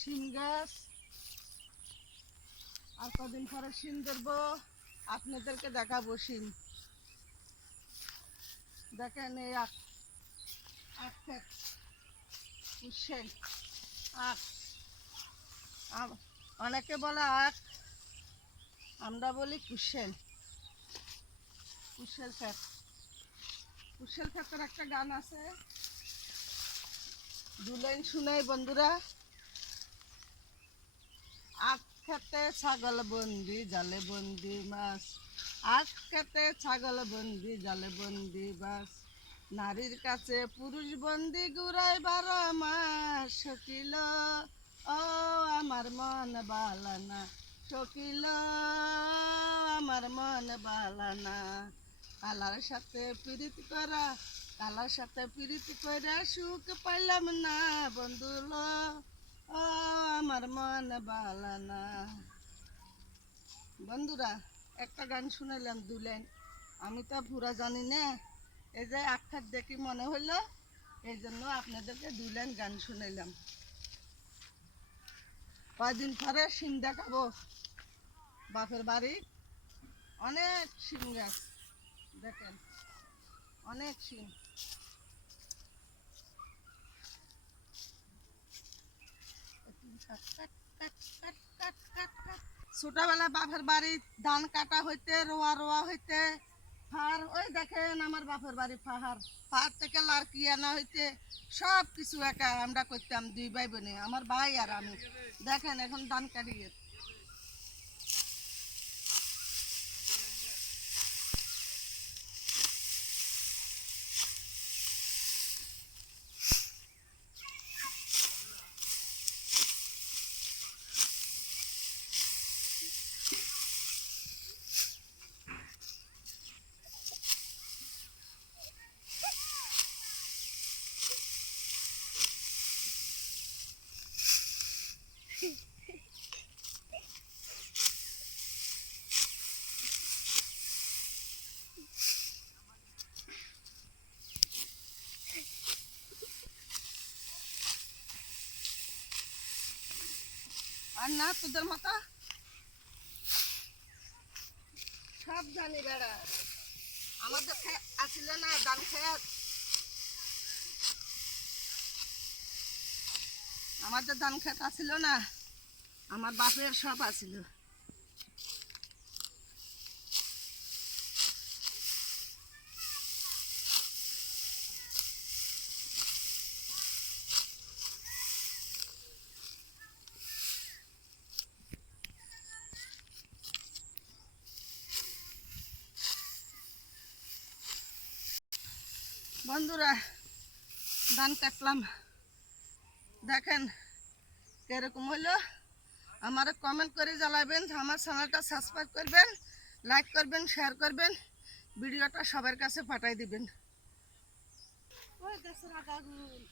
শিম গাছ, আর কদিন পরে শিম ধরবো, আপনাদেরকে দেখাবো শিম। দেখেন এই আখ, আখ ক্ষেত, কুশেল আখ। অনেকে বলে আখ, আমরা বলি কুশেল। কুশেল ক্ষেত, কুশেল ক্ষেতের একটা গান আছে, দু লাইন শুনাই বন্ধুরা। আখ খেতে ছাগল বন্দি, জালে বন্দি মাছ। আখ খেতে ছাগল বন্দি, জালে বন্দি মাছ। নারীর কাছে পুরুষ বন্দি, ঘুরাই 12 মাস। সকিল ও আমার মন বালানা, সকিল আমার মন বালানা। কালার সাথে প্রীত করা, কালার সাথে প্রীত করে সুখ পাইলাম না বন্ধুল, ও আমার মন বালানা। বন্ধুরা একটা গান শুনাইলাম দুলেন, আমি তো পুরা জানি না, এই যে আখার দেখি মনে হইলো, এই জন্য আপনাদেরকে দুলেন গান শুনাইলাম। কয়দিন পরে শিম দেখাবো বাপের বাড়ি, অনেক শিম গাছ, দেখেন অনেক শিম। ছোটবেলা বাপের বাড়ি ধান কাটা হইতে, রোয়া রোয়া হইতে, ফার ওই দেখেন আমার বাপের বাড়ি পাহাড়, পাহাড় থেকে লাড়কি আনা হইতে, সব কিছু একা আমরা করতাম, 2 ভাই বোনে, আমার ভাই আর আমি। দেখেন এখন ধান কাটিয়ে আর না তোদের মতো সব জানি বেড়া। আমাদের আসিল না ধান খেত, আমাদের ধান খেত আসিল না, আমার বাপের সব আসিল। বন্ধুরা ধান কাটলাম, দেখেন কিরকম হইলো, আমার কমেন্ট করে জানাবেন, আমার চ্যানেলটা সাবস্ক্রাইব করবেন, লাইক করবেন, শেয়ার করবেন, ভিডিওটা সবার কাছে পাঠাই দিবেন। ওই দেশের আগাগুল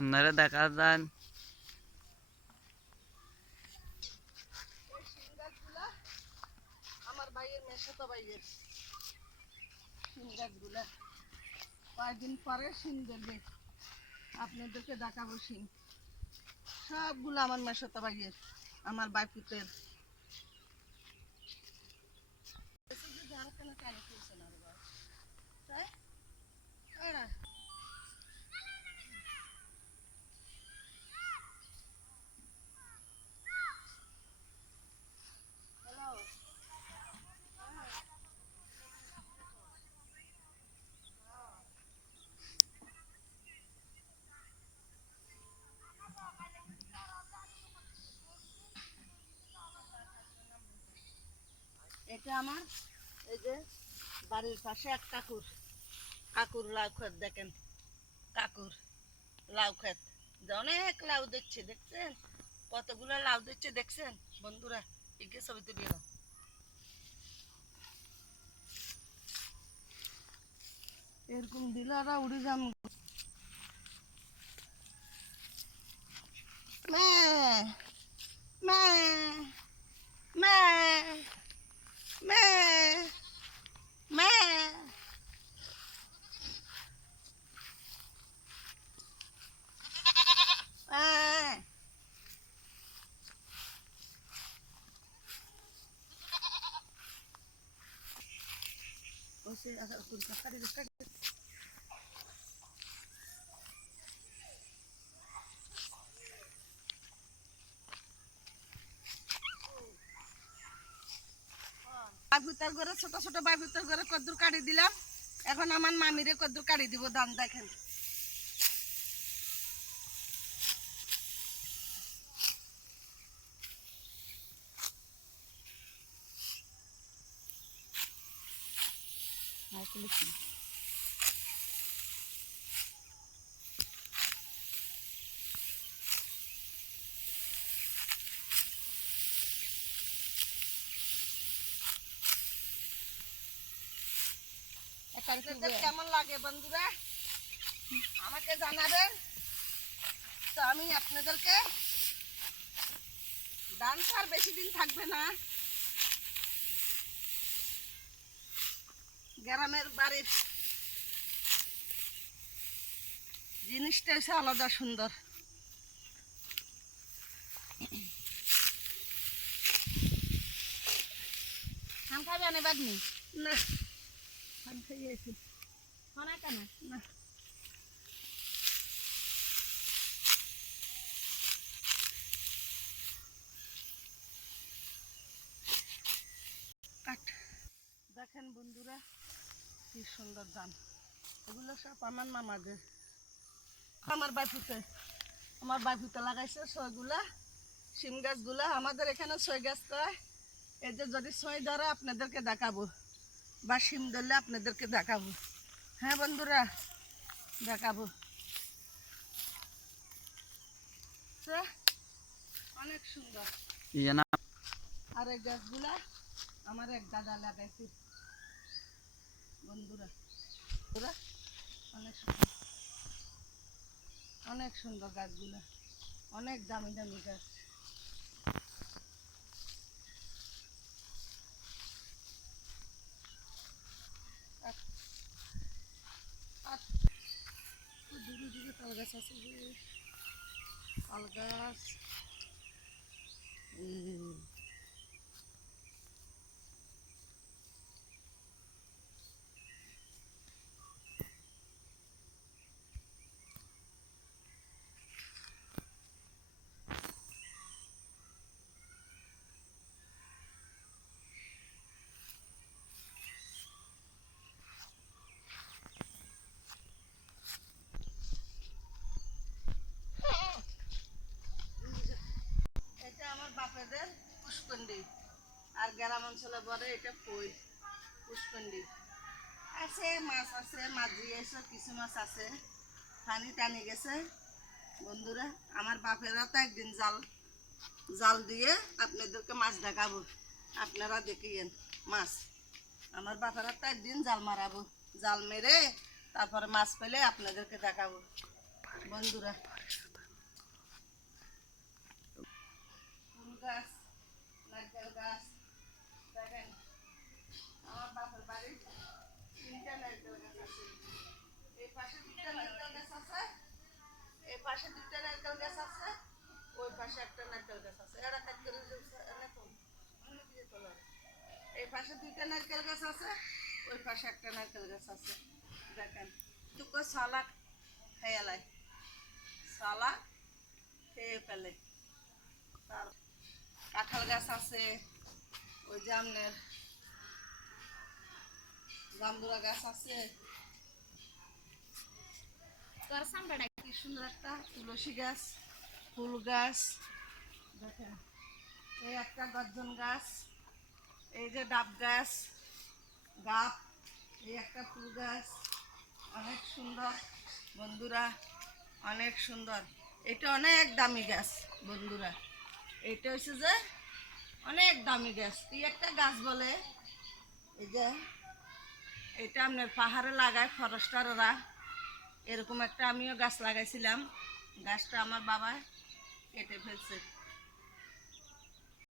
আপনারা দেখা যান আমার ভাইয়ের মেশাতো ভাইয়ের শিম গাছগুলা, কয়েকদিন পরে শিম দেবে, আপনাদেরকে দেখাবো শিম। সবগুলো আমার মেশাতো ভাইয়ের, আমার বাইপুতের। ধান কেন টানি ফেলছে না রে বাবা, তাই এরা হ্যালো। এটা আমার এই যে বাড়ির পাশে এক কাকুর, কাকুর লাউ ক্ষেত, দেখেন কাকুর লাউ ক্ষেত, যে অনেক লাউ দেখছে, দেখছেন কতগুলো লাউ দিচ্ছে, দেখছেন বন্ধুরা, এগিয়ে ছবিতে দিয়ে দাও। এরকম দিলে ওরা উড়ে যাম। ওসে আর কোন কাটারি কাটারি বাবুতার ঘরে ছোট ছোট বাবুতার ঘরে কদ্দুর কাটি দিলাম। এখন আমার মামিরে কদ্দুর কাটি দিব। দান দেখেন আপনাদের কেমন লাগে বন্ধুরা আমাকে জানাবেন। তো আমি আপনাদেরকে দান তো আর বেশি দিন থাকবে না। গ্রামের বাড়ির জিনিসটা এসে আলাদা সুন্দর। ধান খাবে না বাদনি না ধান খাইয়েছি খানা কেন না কাট। দেখেন বন্ধুরা কি সুন্দর ধান। এগুলো সব আমার মামাদের আমার বাড়িতে লাগাইছে ছয়গুলা শিম গাছগুলা। আমাদের এখানে ছয় গাছ কয়। এই যে যদি ছয় ধরে আপনাদেরকে দেখাবো বা শিম ধরলে আপনাদেরকে দেখাবো। হ্যাঁ বন্ধুরা দেখাবো। অনেক সুন্দর। ইয়ে না আর এই গাছগুলা আমার এক দাদা লাগাইছে বন্ধুরা। অনেক সুন্দর অনেক সুন্দর গাছগুলা। অনেক দামি দামি গাছ। দূরে দূরে তাল গাছ আছে যে তাল গাছ। এটা আমার বাপেদের পুষ্কন্ডি। আর গ্রাম অঞ্চলে বলে এটা কই পুষ্কন্ডি। আছে মাছ আছে মাঝি এসব কিছু মাছ আছে। পানি টানি গেছে বন্ধুরা। আমার বাপেরা তো একদিন জাল দিয়ে আপনাদেরকে মাছ দেখাবো। আপনারা দেখিয়েন মাছ। আমার বাপেরা তো একদিন জাল মারাবো। জাল মেরে তারপরে মাছ পেলে আপনাদেরকে দেখাবো বন্ধুরা। ফুল গাছ নারকেল গাছ দেখেন। আমার বাপের বাড়ি 3টা নারকেল গাছ আছে। এই পাশে 2টা নারকেল গাছ আছে। এই পাশে 2টা নারকেল গাছ আছে। ওই পাশে একটা নারকেল গাছ আছে। এরা কাজ করে এই পাশে 2টা নারকেল গাছ আছে। ওই পাশে একটা নারকেল গাছ আছে। দেখেন টুকু সালা খেয়ালায় সালা খেয়ে ফেলে। তার কাঁঠাল গাছ আছে। ওই যে আপনার জামরুলা গাছ আছে। তোর সামনে কি সুন্দর একটা তুলসী গাছ ফুল গাছ। দেখেন এই একটা গর্জন গাছ। এই যে ডাব গাছ গাছ। এই একটা ফুল গাছ অনেক সুন্দর বন্ধুরা অনেক সুন্দর। এটা অনেক দামি গাছ বন্ধুরা। এটা হচ্ছে যে অনেক দামি গাছ। কি একটা গাছ বলে এই যে এটা আপনার পাহাড়ে লাগায় ফরেস্টাররা। এরকম একটা আমিও গাছ লাগাইছিলাম। গাছটা আমার বাবা কেটে ফেলছে।